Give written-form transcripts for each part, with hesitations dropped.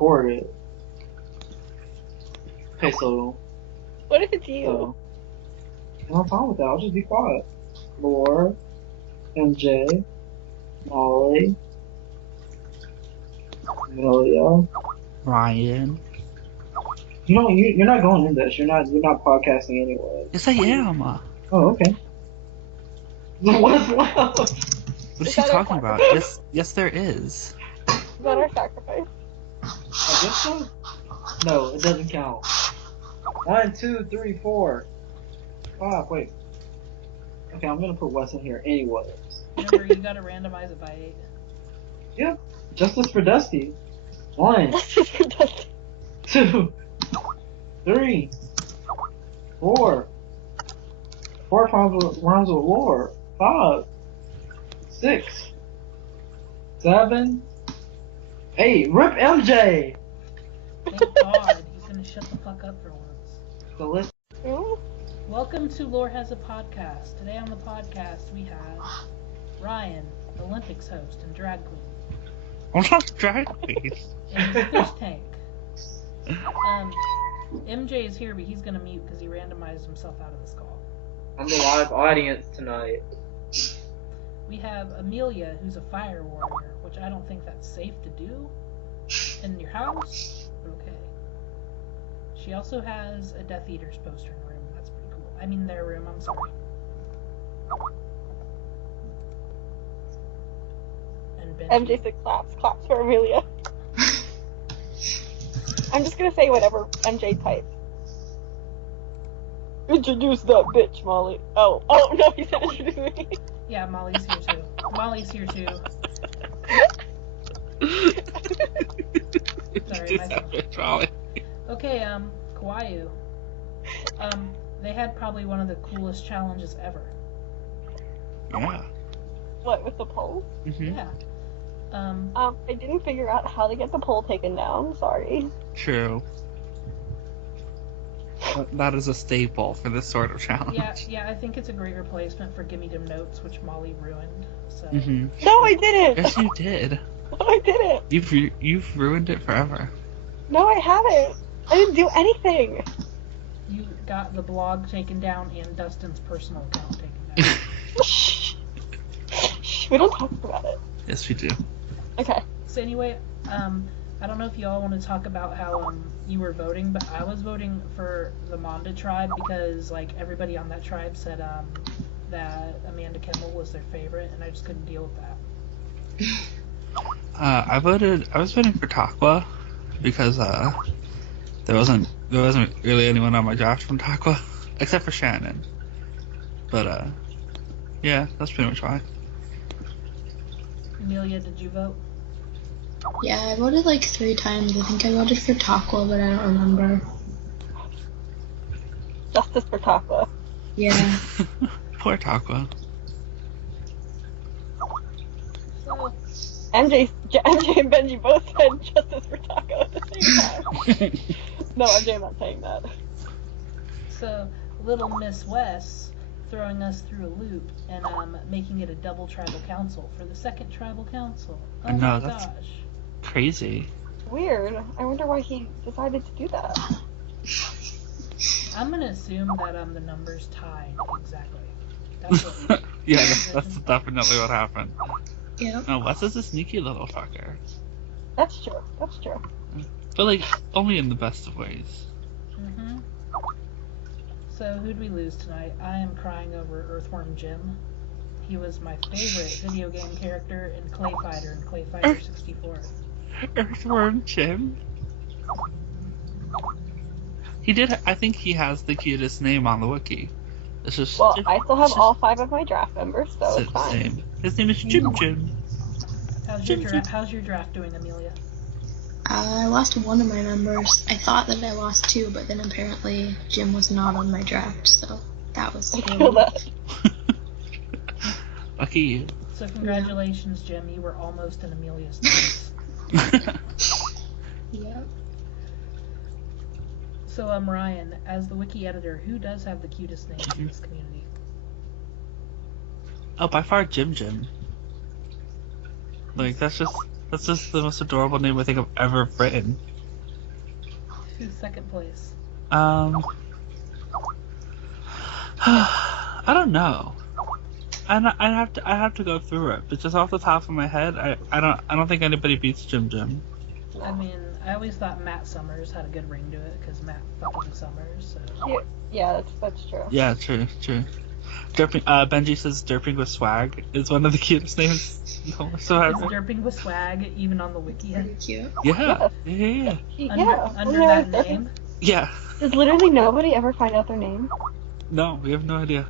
record it. Okay, so... What if it's you? So, I'm fine with that. I'll just be quiet. Laure, MJ, Molly, Amelia. Ryan. No, you're not going in this. You're not podcasting anyway. Yes, I am. Oh, okay. What's loud? What is she talking about? Yes, there is. Is that our sacrifice? I guess so. No, it doesn't count. 1, 2, 3, 4, 5. Wait. Okay, I'm gonna put Wes in here anyways. Remember, you gotta randomize it by 8. Yeah. Justice for Dusty. 1, Justice for Dusty. 2, 3, 4. 4 rhymes with Laure. 5, 6, 7, 8. Rip MJ! Thank God, he's gonna shut the fuck up for once. So let's... Ooh. Welcome to Laure Has a Podcast. Today on the podcast we have Ryan, Olympics host and drag queen. I'm not drag queen. And Fish Tank. MJ is here, but he's gonna mute because he randomized himself out of this call. I'm the live audience tonight. We have Amelia, who's a fire warrior, which I don't think that's safe to do in your house. Okay. She also has a Death Eater's poster in her room. That's pretty cool. I mean, their room, I'm sorry. And Benji. MJ said claps. Claps for Amelia. I'm just gonna say whatever MJ types. Introduce that bitch, Molly. Oh no, he said introduce me. Yeah, Molly's here too. Molly's here too. Sorry, okay, Kawaii. They had probably one of the coolest challenges ever. Yeah. What, with the poll? Mm-hmm. Yeah. I didn't figure out how to get the poll taken down. Sorry. True. That is a staple for this sort of challenge. Yeah, I think it's a great replacement for Gimme Dem Notes, which Molly ruined. So. Mm-hmm. No, I didn't. Yes, you did. No, I didn't. You've ruined it forever. No, I haven't. I didn't do anything. You got the blog taken down and Dustin's personal account taken down. Shh. We don't talk about it. Yes, we do. Okay. So anyway, I don't know if you all want to talk about how you were voting, but I was voting for the Monda tribe because like everybody on that tribe said that Amanda Kimmel was their favorite, and I just couldn't deal with that. I was voting for Takwa because there wasn't really anyone on my draft from Takwa except for Shannon. But yeah, that's pretty much why. Amelia, did you vote? Yeah, I voted like 3 times. I think I voted for Takwa, but I don't remember. Justice for Takwa. Yeah. Poor Takwa. So, MJ and Benji both said justice for Taco at the same time. No, MJ, I'm not saying that. so little Miss West throwing us through a loop and making it a double tribal council for the second tribal council. Oh I know, my that's gosh. crazy. Weird. I wonder why he decided to do that. I'm gonna assume that the numbers tied exactly. That's what Yeah, that's definitely what happened. Yeah. No, Wes is a sneaky little fucker. That's true. That's true. But like, only in the best of ways. Mm-hmm. So who'd we lose tonight? I am crying over Earthworm Jim. He was my favorite video game character in Clay Fighter and Clay Fighter 64. Earthworm Jim? He did, I think he has the cutest name on the wiki. It's just... Well, I still have all 5 of my draft members, so it's the fine. same. His name is Jim Jim. How's your draft doing, Amelia? I lost 1 of my members. I thought that I lost 2, but then apparently Jim was not on my draft, so that was I feel horrible. that. Lucky you. So congratulations, Jim. You were almost in Amelia's place. Yeah. So Ryan, as the wiki editor, who does have the cutest names in this community? Oh, by far Jim Jim. Like, that's just That's just the most adorable name I think I've ever written. Who's second place? I don't know. I have to go through it, but just off the top of my head, I don't think anybody beats Jim Jim. I mean, I always thought Matt Summers had a good ring to it because Matt fucking Summers. So. Yeah, that's true. Yeah, true. Derping, Benji says derping with swag is one of the cutest names. Is derping with swag even on the wiki? Pretty cute. Yeah. Under that name? Yeah. Does literally nobody ever find out their name? No, we have no idea.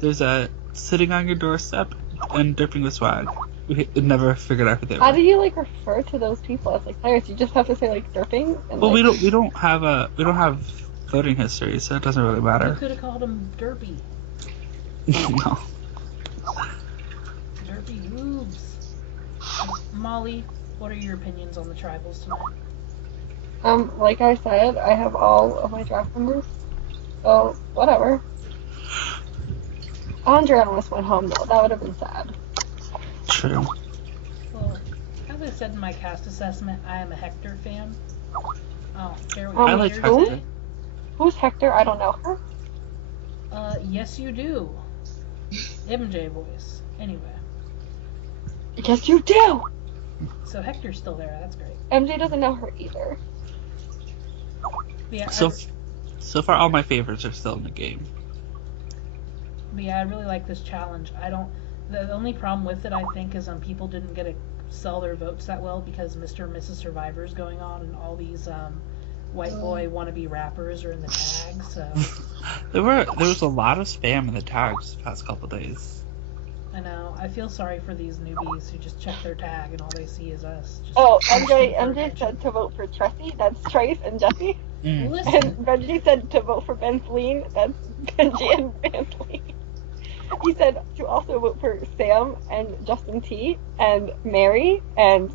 There's a sitting on your doorstep and derping with swag. We never figured out who they were. How do you like refer to those people as like players? You just have to say like derping. And, Well, like... we don't have voting history, so it doesn't really You matter. could have called him Derpy. No. Derpy moves. Molly, what are your opinions on the tribals tonight? Like I said, I have all of my draft members. So whatever. Andre almost went home though. That would have been sad. True. Well, as I said in my cast assessment, I am a Hector fan. I don't care what I you like hear Hector. say. Who's Hector? I don't know her. Yes you do. MJ voice. Anyway, Yes, you do. so Hector's still there. That's great. MJ doesn't know her either. But yeah, So far, all my favorites are still in the game. But yeah, I really like this challenge. The only problem with it, I think, is people didn't get to sell their votes that well because Mr. and Mrs. Survivor is going on, and all these white boy wannabe rappers are in the tag. So There was a lot of spam in the tags the past couple days. I know. I feel sorry for these newbies who just check their tag and all they see is us. Just Oh, asking for MJ attention. said to vote for Tressie. That's Trace and Jesse. Mm. Listen, And Benji said to vote for Ben Fleen. That's Benji and Ben Fleen. He said to also vote for Sam and Justin T and Mary and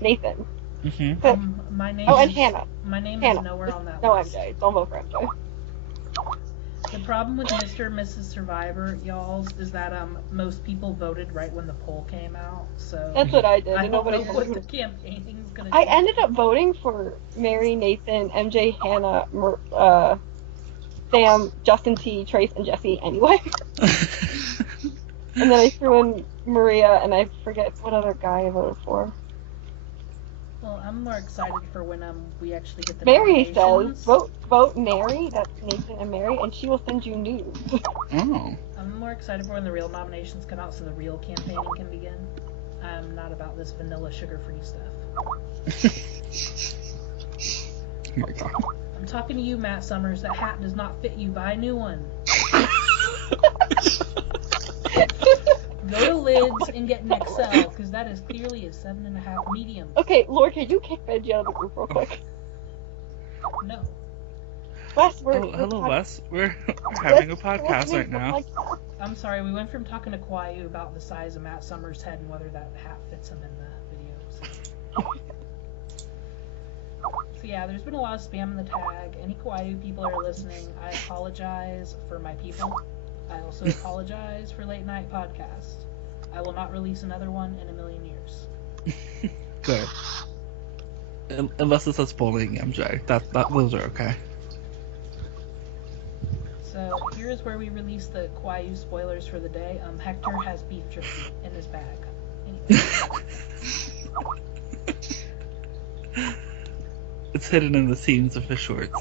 Nathan. Mm-hmm. my name. And is, Hannah. My name Hannah. is nowhere on that No list. MJ. Don't vote for MJ. The problem with Mr. and Mrs. Survivor, y'all, is that most people voted right when the poll came out. So That's what I did. I And don't nobody know what the voted. campaigning's gonna I do. ended up voting for Mary, Nathan, MJ, Hannah, Sam, Justin T, Trace, and Jesse anyway. And then I threw in Maria, and I forget what other guy I voted for. Well, I'm more excited for when we actually get the Mary nominations. says, vote Mary, that's Nathan and Mary, and she will send you news. Oh. I'm more excited for when the real nominations come out so the real campaigning can begin. I'm not about this vanilla sugar-free stuff. Oh my god. I'm talking to you, Matt Summers. That hat does not fit you. Buy a new one. Go to Lids and get an XL, because that is clearly a 7.5 medium. Okay, Laure, can you kick Benji out of the group real quick? No. Wes, we're Hello, Wes. We're having a podcast right now. I'm sorry, we went from talking to Kwayu about the size of Matt Summers' head and whether that hat fits him in the videos. So yeah, there's been a lot of spam in the tag. Any Kwayu people are listening, I apologize for my people. I also apologize for Late Night Podcast. I will not release another one in a million years. Good. Unless it's us bullying MJ. Those are okay. So here's where we release the Kwayu spoilers for the day. Hector has beef jerky in his bag. Anyway. It's hidden in the seams of his shorts.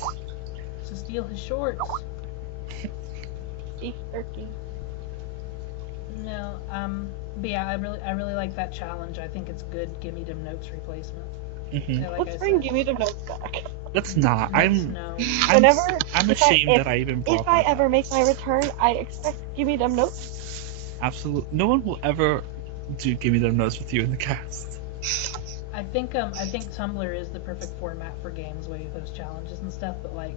To steal his shorts. Beef jerky. No, but yeah, I really like that challenge. I think it's good. Gimme them notes replacement. Mm-hmm. Like Let's bring Gimme the Notes back. Let's not. No. I'm If ashamed that I even brought If I that ever up. make my return, I expect Gimme them Notes. Absolutely. No one will ever do Give Me Them Notes with you in the cast. I think Tumblr is the perfect format for games where you post challenges and stuff, but like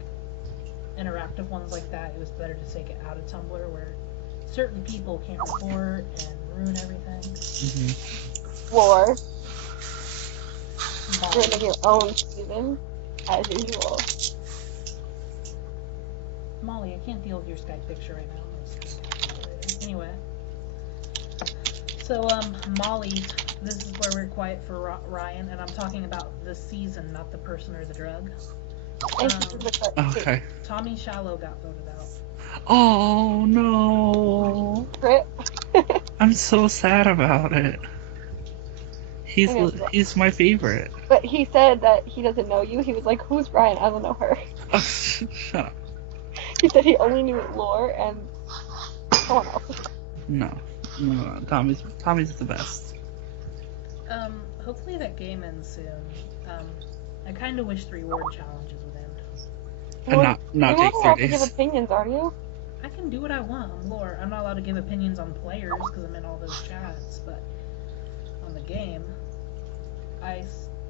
interactive ones like that, it was better to take it out of Tumblr where certain people can't report and ruin everything. Mm-hmm. Or you're gonna make your own season, as usual. Molly, I can't deal with your Skype picture right now. Anyway. So, Molly, this is where we're quiet for Ryan, and I'm talking about the season, not the person or the drug. Okay. Tommy Shallow got voted out. Oh no! Rip. I'm so sad about it. He's my favorite. But he said that he doesn't know you. He was like, "Who's Ryan? I don't know her." Oh, shut up. He said he only knew Laure and someone else. No. Tommy's the best. Hopefully that game ends soon. I kind of wish the reward challenges would end. And not You're take not allowed 3 to give days. opinions, are you? I can do what I want. I'm Laure. I'm not allowed to give opinions on players because I'm in all those chats, but on the game,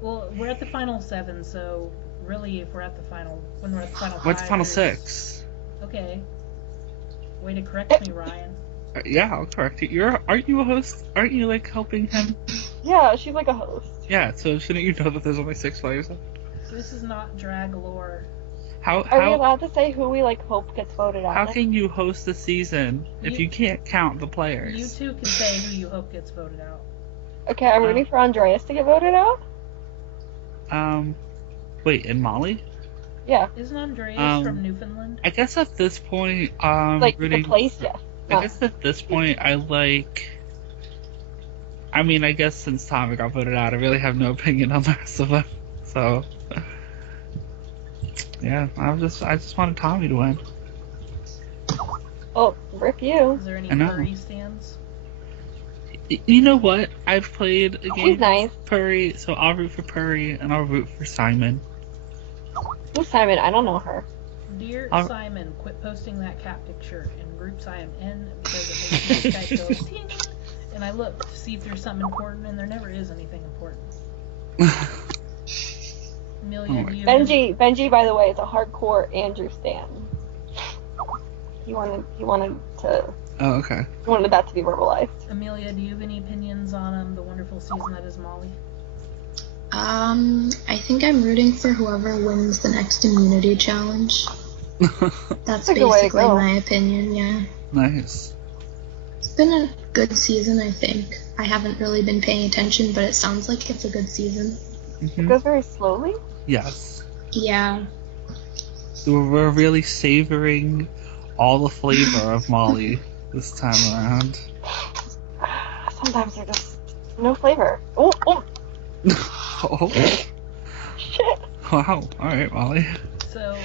we're at the final 7, so really, if we're at the final, when we're at the final 5, What's the final 6? Okay. Way to correct me, Ryan. Yeah, I'll correct you. Aren't you a host? Aren't you like helping him? Yeah, she's like a host. Yeah, so shouldn't you know that there's only 6 players? This is not drag Laure. Are we allowed to say who we hope gets voted out? How can you host a season if you can't count the players? You two can say who you hope gets voted out. Okay, I'm rooting for Andreas to get voted out. Wait, and Molly? Yeah. Isn't Andreas from Newfoundland? I guess at this point, the place, yeah. I guess at this point, I guess since Tommy got voted out, I really have no opinion on the rest of them. So, yeah, I just wanted Tommy to win. Oh, rip you. Is there any Purry stands? You know what? I've played a game nice. with Purry, so I'll root for Purry, and I'll root for Simon. Who's Simon? I don't know her. Dear Simon, quit posting that cat picture in groups I am in because it makes my Skype go ting. And I look to see if there's something important, and there never is anything important. Amelia, do you Benji, by the way, is a hardcore Andrew stan. He wanted to. Oh, okay. He wanted that to be verbalized. Amelia, do you have any opinions on the wonderful season that is Molly? I think I'm rooting for whoever wins the next immunity challenge. That's basically my opinion, yeah. Nice. It's been a good season, I think. I haven't really been paying attention, but it sounds like it's a good season. Mm-hmm. It goes very slowly? Yes. Yeah. We're really savoring all the flavor of Molly this time around. Sometimes there's just no flavor. Oh! Oh. Shit. Wow. Alright, Molly. So,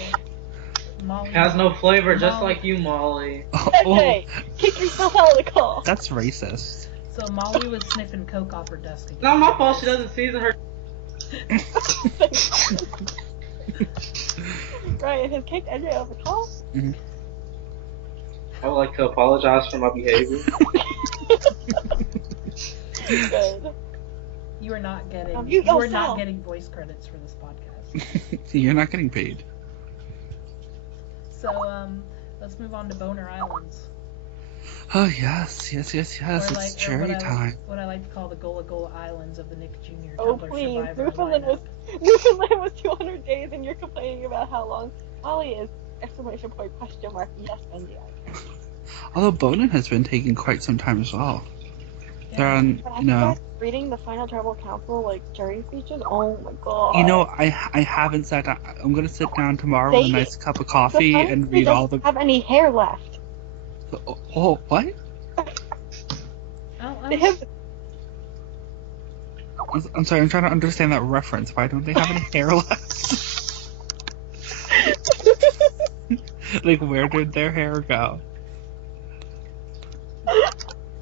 Molly has no flavor, just like you, Molly. Okay, kick yourself out of the call. That's racist. So Molly was sniffing coke off her desk again. Not my fault. She doesn't season her. Ryan has kicked Andrew out of the call. Mm-hmm. I would like to apologize for my behavior. Good. You are not getting. You are not getting voice credits for this podcast. You're not getting paid. So let's move on to Boner Islands. Oh yes. It's cherry time. What I like to call the Gola Gola Islands of the Nick Jr. Oh Tumblr please, Survivor Newfoundland was 200 days, and you're complaining about how long Molly is! Exclamation point! Question mark! Yes, Benji. Although Bonin has been taking quite some time as well. Yeah. They're on, But have you guys reading the final tribal council jury speeches? Oh my god! I haven't sat down. I'm gonna sit down tomorrow with a nice cup of coffee and read all the. Have any hair left? Oh, what? I'm sorry. I'm trying to understand that reference. Why don't they have any hair left? Where did their hair go?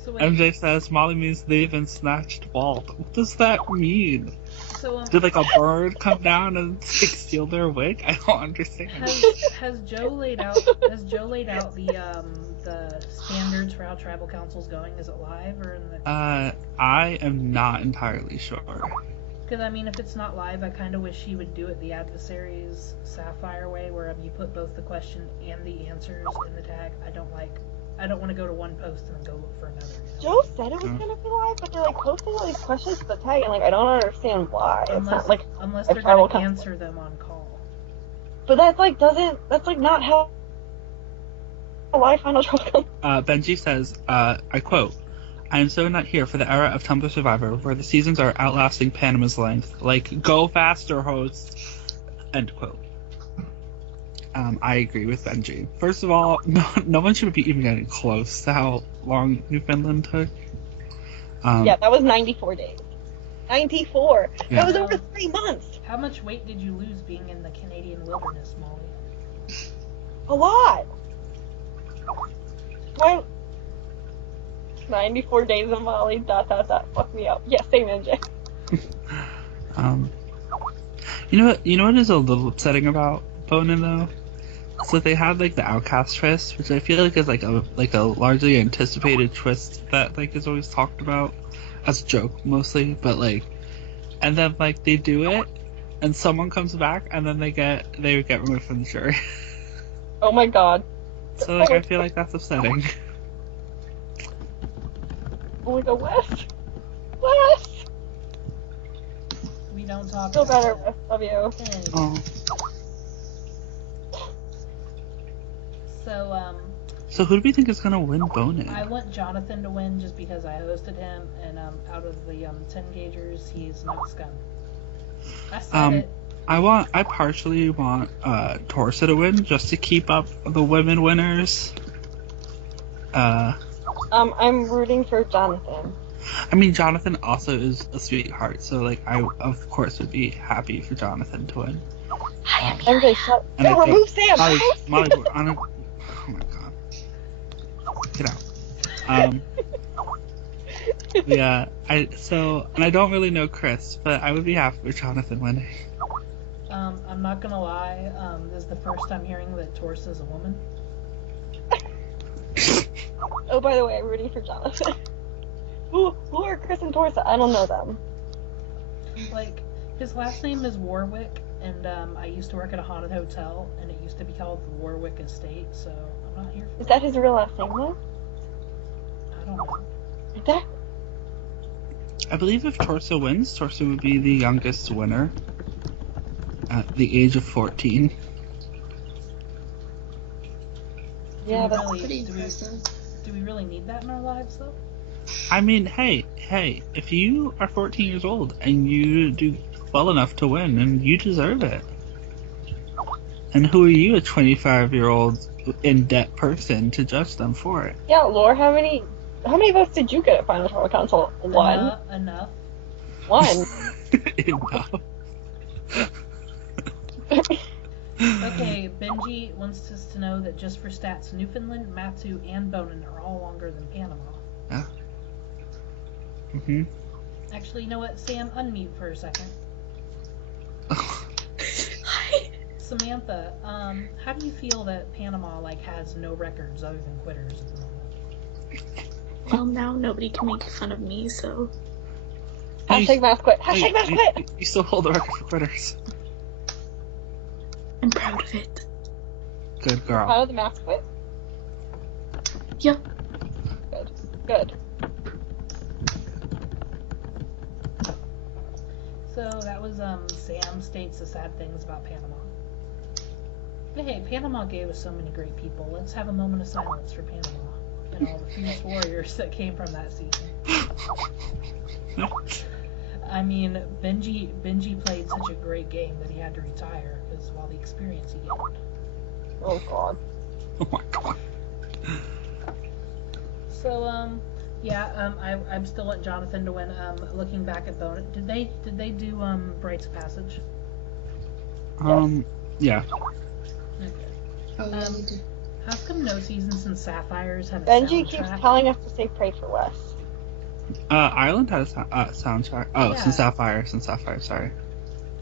So MJ says Molly means they've been snatched bald. What does that mean? So, did a bird come down and steal their wig? I don't understand. Has Joe laid out the standards for how tribal council's going? Is it live or in the? I am not entirely sure. Because if it's not live, I kind of wish he would do it the adversaries Sapphire way, where you put both the question and the answers in the tag. I don't want to go to one post and then go look for another. Joe said it was gonna be live, but they're posting all these questions to the tag, and I don't understand why. Unless they're gonna answer them on call. But that's not how a live final tribal. Benji says, I quote, I am so not here for the era of Tumblr Survivor, where the seasons are outlasting Panama's length. Like, go faster, hosts. End quote. I agree with Benji. First of all, no one should be even getting close to how long Newfoundland took. Yeah, that was 94 days. 94! Yeah. That was over 3 months! How much weight did you lose being in the Canadian wilderness, Molly? A lot! Why? 94 days of Molly, ... Fuck me up. Yeah, same MJ. You know what is a little upsetting about Bonin though? So they had like the Outcast twist, which I feel like is like a largely anticipated twist that like is always talked about as a joke mostly, but like, and then like they do it, and someone comes back, and then they get removed from the jury. Oh my god. So like I feel like that's upsetting. Oh my god, Wes! Wes! We don't talk Feel about better, that. Wes. Love you. Anyway, Oh. So who do we think is gonna win Bonin? I want Jonathan to win just because I hosted him, and out of the 10 gagers, he's not scum. I said it. I partially want Torsa to win just to keep up the women winners. I'm rooting for Jonathan. I mean, Jonathan also is a sweetheart, so like I of course would be happy for Jonathan to win. MJ, shut. And I No, think- remove Sam! Molly, Remove Sam! Molly, oh my god, get out. Yeah, and I don't really know Chris, but I would be happy with Jonathan winning. I'm not gonna lie, this is the first time hearing that Torsa is a woman. Oh, by the way, I'm rooting for Jonathan. Who are Chris and Torsa? I don't know them. Like, his last name is Warwick, and I used to work at a haunted hotel, and it used to be called the Warwick Estate, so I'm not here for Is that his real last name, though? I don't know. Is that? I believe if Torsa wins, Torsa would be the youngest winner at the age of 14. Yeah, Do we that's really- Pretty do we- impressive. Do we really need that in our lives, though? I mean, hey, if you are 14 years old and you do well enough to win, and you deserve it. And who are you, a 25-year-old in-debt person, to judge them for it? Yeah, Laure, how many votes did you get at Final Tour Council? One. Enough. One. Enough. Okay, Benji wants us to know that just for stats, Newfoundland, Matsu, and Bonin are all longer than Panama. Mm-hmm. Actually, you know what? Sam, unmute for a second. Hi. Samantha, how do you feel that Panama has no records other than quitters at the moment? Well, now nobody can make fun of me, so Hashtag mass quit. Hashtag mass quit. You still hold the record for quitters. I'm proud of it. Good girl. Proud of the mass quit? Yep. Good. So that was Sam states the sad things about Panama. But hey, Panama gave us so many great people. Let's have a moment of silence for Panama and all the fierce warriors that came from that season. I mean, Benji played such a great game that he had to retire because of all the experience he gained. Oh god. Oh my god. So yeah, I'm still want Jonathan to win. Looking back at Bonin, did they do Rites of Passage? Yeah. Okay. Oh, yeah, we did. How come no seasons since Sapphires have a Benji soundtrack? keeps telling us to say pray for Wes. Ireland has a soundtrack. Oh, Yeah. since Sapphire, sorry.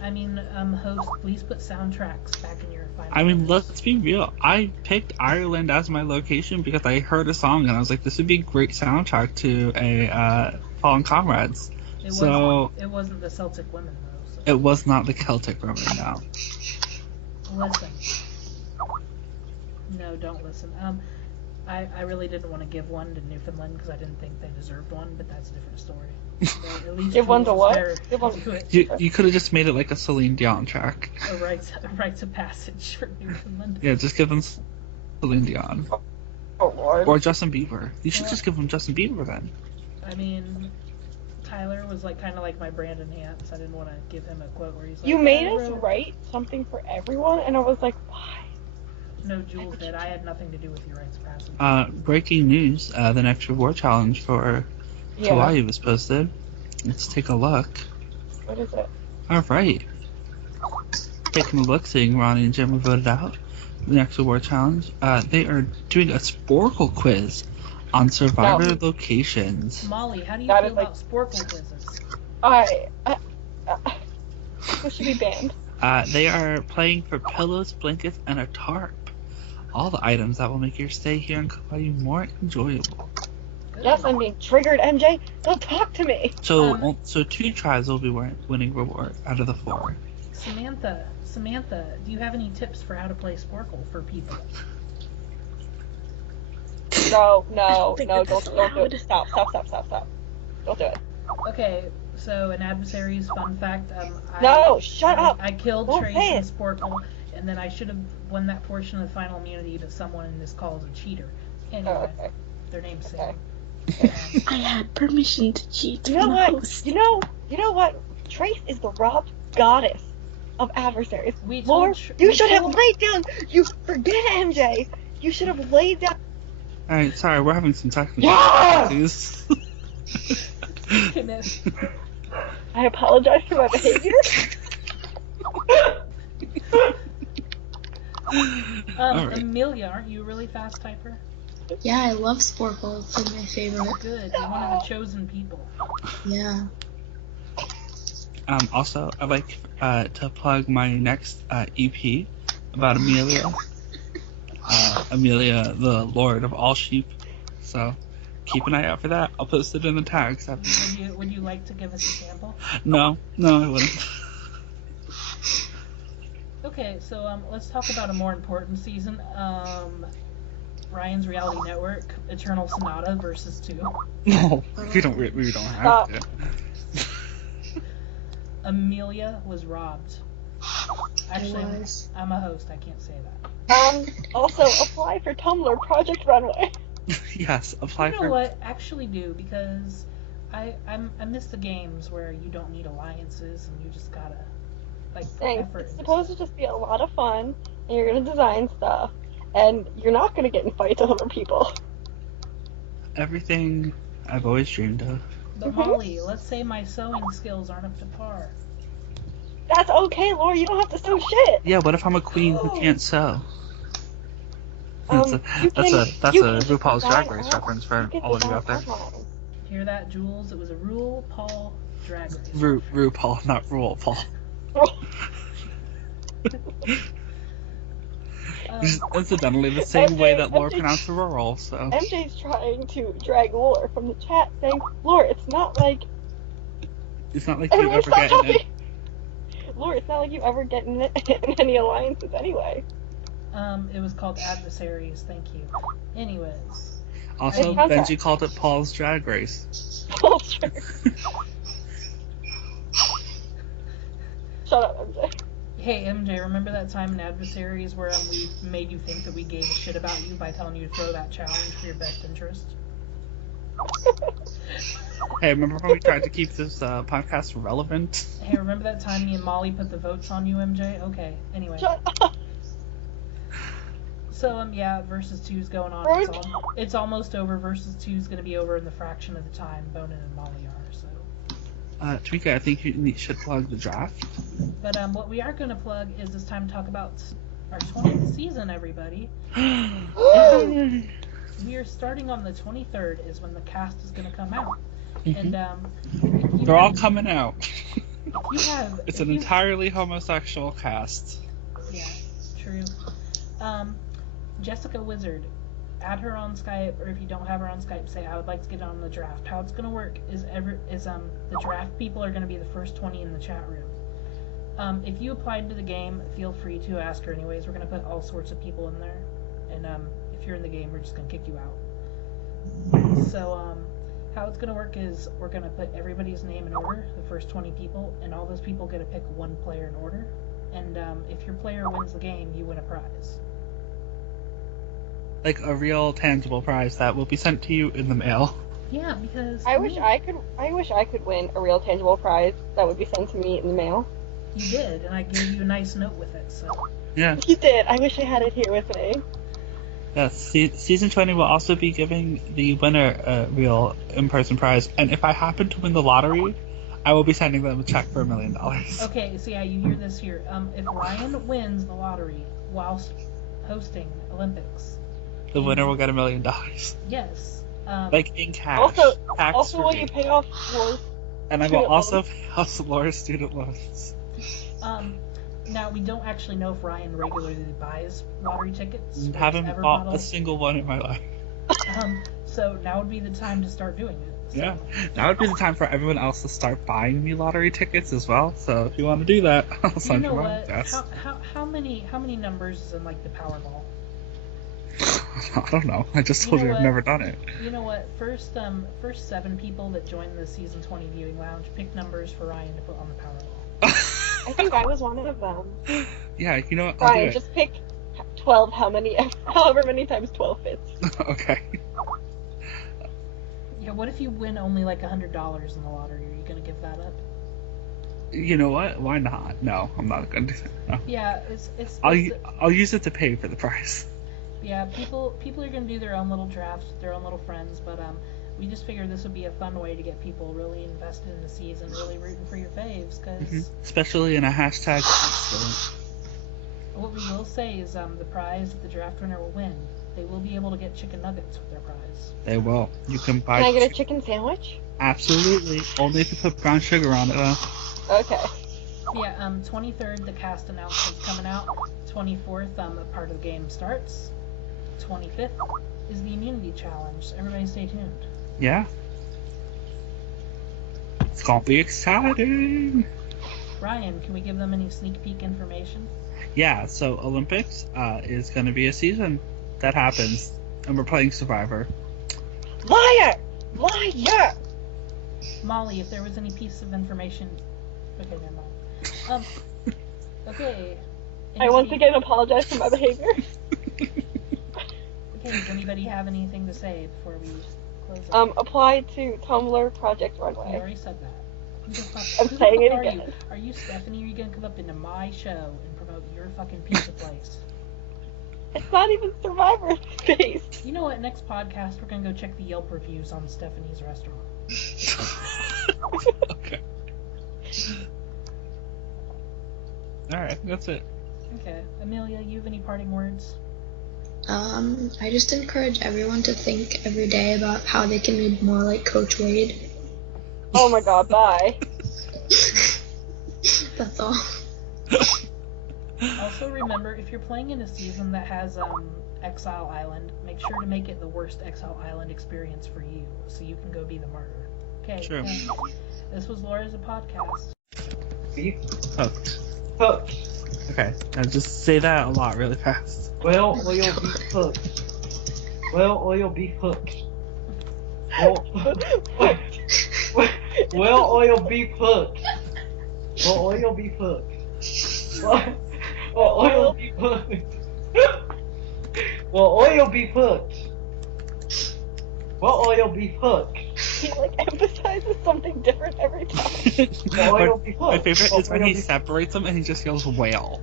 I mean, host, please put soundtracks back in your final. I mean, minutes. let's be real. I picked Ireland as my location because I heard a song and I was like, this would be a great soundtrack to a Fallen Comrades. It so wasn't the Celtic women though. So. it was not the Celtic Women now. Listen. No, don't listen. I really didn't want to give one to Newfoundland because I didn't think they deserved one, but that's a different story. But at least Give one to Jules what? Fair- Give one- to it. You could have just made it like a Celine Dion track. A rites of passage for Newfoundland. Yeah, just give them Celine Dion. Oh lord. Or Justin Bieber. You should just give them Justin Bieber then. I mean, Tyler was like kind of like my Brandon Hance. I didn't want to give him a quote where he's like, You made "I us wrote-" write something for everyone, and I was like, why? No, Jules did. I had nothing to do with your rites of passage. Breaking news, the next reward challenge for Hawaii was posted. Let's take a look. What is it? Alright. Taking a look, seeing Ronnie and Jim were voted out. The next reward challenge, they are doing a Sporkle quiz on Survivor locations. Molly, how do you That feel is, like- about Sporkle quizzes? This should be banned. They are playing for pillows, blankets, and a tarp. All the items that will make your stay here in Kauai more enjoyable. Good. Yes, I'm being triggered, MJ. Don't talk to me. So 2 tribes will be winning reward out of the 4. Samantha, do you have any tips for how to play Sporkle for people? No, don't think don't that's do allowed. it. Stop. Don't do it. Okay, so an adversary's fun fact. No, shut up. I killed Don't Trace say in it. Sporkle, and then I should have won that portion of the final immunity, but someone in this call is a cheater. Anyway, Oh, okay. their name's Okay. Sam. I had permission to cheat. You know on the what? host. You know what? Trace is the robbed goddess of adversaries. We told Laure, Tr- you we should have told- laid down. You forget it, MJ. You should have laid down. Alright, sorry, we're having some technical Yeah! difficulties. Goodness. I apologize for my behavior. Alright. Amelia, aren't you a really fast typer? Yeah, I love Sporkle. It's like my favorite. Good. You're one of the chosen people. Yeah. Also, I'd like to plug my next EP about Amelia. Amelia, the Lord of all sheep. So, keep an eye out for that. I'll post it in the tags. Would you like to give us a sample? No, I wouldn't. Okay, so let's talk about a more important season. Ryan's Reality Network, Eternal Sonata versus 2. No, we don't have to. Amelia was robbed. Actually, I was. I'm a host. I can't say that. Also, apply for Tumblr Project Runway. Yes, apply You know for. what? Actually, do because I miss the games where you don't need alliances and you just gotta like put Thanks. effort. It's into supposed to stuff. just be a lot of fun, and you're gonna design stuff, and you're not gonna get in fights with other people. Everything I've always dreamed of. But Molly, let's say my sewing skills aren't up to par. That's okay, Laura. You don't have to sew shit. Yeah, what if I'm a queen who can't sew? That's a You can RuPaul's design Drag Race art. reference for You can all of you design out there. outlines. Hear that, Jules? It was a RuPaul Drag Race. RuPaul, not RuPaul. Incidentally, the same way that Laura pronounced rural, so. MJ's trying to drag Laura from the chat, saying, Laura, it's not like It's not like you everyone ever stop get in talking. it. Laura, it's not like you ever get in any alliances anyway. It was called Adversaries, thank you. Anyways. Also, How's that? Benji called it Paul's Drag Race. Culture. Shut up, MJ. Hey MJ, remember that time in Adversaries where we made you think that we gave a shit about you by telling you to throw that challenge for your best interest? Hey, remember when we tried to keep this podcast relevant? Hey, remember that time me and Molly put the votes on you, MJ? Okay, anyway. Shut up. So, yeah, versus 2's going on. It's almost over. Versus 2's going to be over in the fraction of the time Bonin and Molly are, so. Tweeka, I think you should plug the draft. But what we are going to plug is it's time to talk about our 20th season, everybody. We are starting on the 23rd is when the cast is going to come out. And They're all coming out. It's an if you- entirely homosexual cast. Yeah, true. Jessica Wizard, add her on Skype, or if you don't have her on Skype, say I would like to get on the draft. How it's gonna work is the draft people are gonna be the first 20 in the chat room. If you applied to the game, feel free to ask her anyways. We're gonna put all sorts of people in there, and if you're in the game, we're just gonna kick you out. So how it's gonna work is we're gonna put everybody's name in order, the first 20 people, and all those people get to pick one player in order. And if your player wins the game, you win a prize. Like a real tangible prize that will be sent to you in the mail. Yeah, because I wish I could win a real tangible prize that would be sent to me in the mail. you did, and I gave you a nice note with it. So Yeah. You did. I wish I had it here with me. Yes, season 20 will also be giving the winner a real in-person prize, and if I happen to win the lottery, I will be sending them a check for $1 million. okay, so yeah, you hear this here. If Ryan wins the lottery whilst hosting Olympics, The winner will get $1 million, yes. like in cash. Also, will you tax-free. pay off Laura's And I will student also loans? pay off Laura's student loans. Now we don't actually know if Ryan regularly buys lottery tickets. Or Haven't ever bought bought a single one in my life. So now would be the time to start doing it. So, Yeah, now would be the time for everyone else to start buying me lottery tickets as well. So if you want to do that, I'll You send know you my what? address. How many numbers is in like the Powerball? I don't know. I just told You you, know I've what? never done it. You know what? First 7 people that join the season 20 viewing lounge pick numbers for Ryan to put on the Powerball. I think I was one of them. Yeah, you know what? I'll do Ryan, it. just pick 12. However many times 12 fits. Okay. Yeah, what if you win only like $100 in the lottery? Are you gonna give that up? You know what? Why not? No, I'm not gonna do that. No. Yeah, it's I'll use it to pay for the price. yeah, people are gonna do their own little drafts with their own little friends, but we just figured this would be a fun way to get people really invested in the season, really rooting for your faves, because Especially in a hashtag. So, what we will say is the prize that the draft winner will win, they will be able to get chicken nuggets with their prize. they will. You can buy. Can I get a chicken sandwich? Absolutely. Only if you put brown sugar on it, though. Okay. Yeah, 23rd, the cast announcement's coming out. 24th, a part of the game starts. 25th is the immunity challenge. Everybody stay tuned. Yeah. It's gonna be exciting. Ryan, can we give them any sneak peek information? Yeah, so Olympics is gonna be a season that happens, and we're playing Survivor. Liar! Liar! Molly, if there was any piece of information... Okay, never mind. Okay. I once again apologize for my behavior. Okay, does anybody have anything to say before we close up? Apply to Tumblr Project You Runway. already said that. Who the fuck, I'm who the saying fuck it are again. You? Are you Stephanie? Are you gonna come up into my show and promote your fucking pizza place? It's not even Survivor based. You know what? Next podcast, we're gonna go check the Yelp reviews on Stephanie's restaurant. Okay. Alright, I think that's it. Okay. Amelia, you have any parting words? I just encourage everyone to think every day about how they can be more like Coach Wade. Oh my god, bye. That's all. Also, remember, if you're playing in a season that has Exile Island, make sure to make it the worst Exile Island experience for you, so you can go be the martyr. Okay. Sure. Thanks. This was Laura's a podcast. Beef Hooked. hooked. Okay, now just say that a lot really fast. Well, oil beef hooked. Well, oil beef hooked. Well, well, oil beef hooked. Well, oil beef hooked. Well, oil beef hooked. Well, oil beef hooked. Well, oil beef hooked. He emphasizes something different every time. Well, oil beef My hooked. favorite Well, is when oil he beef- separates them and he just yells whale.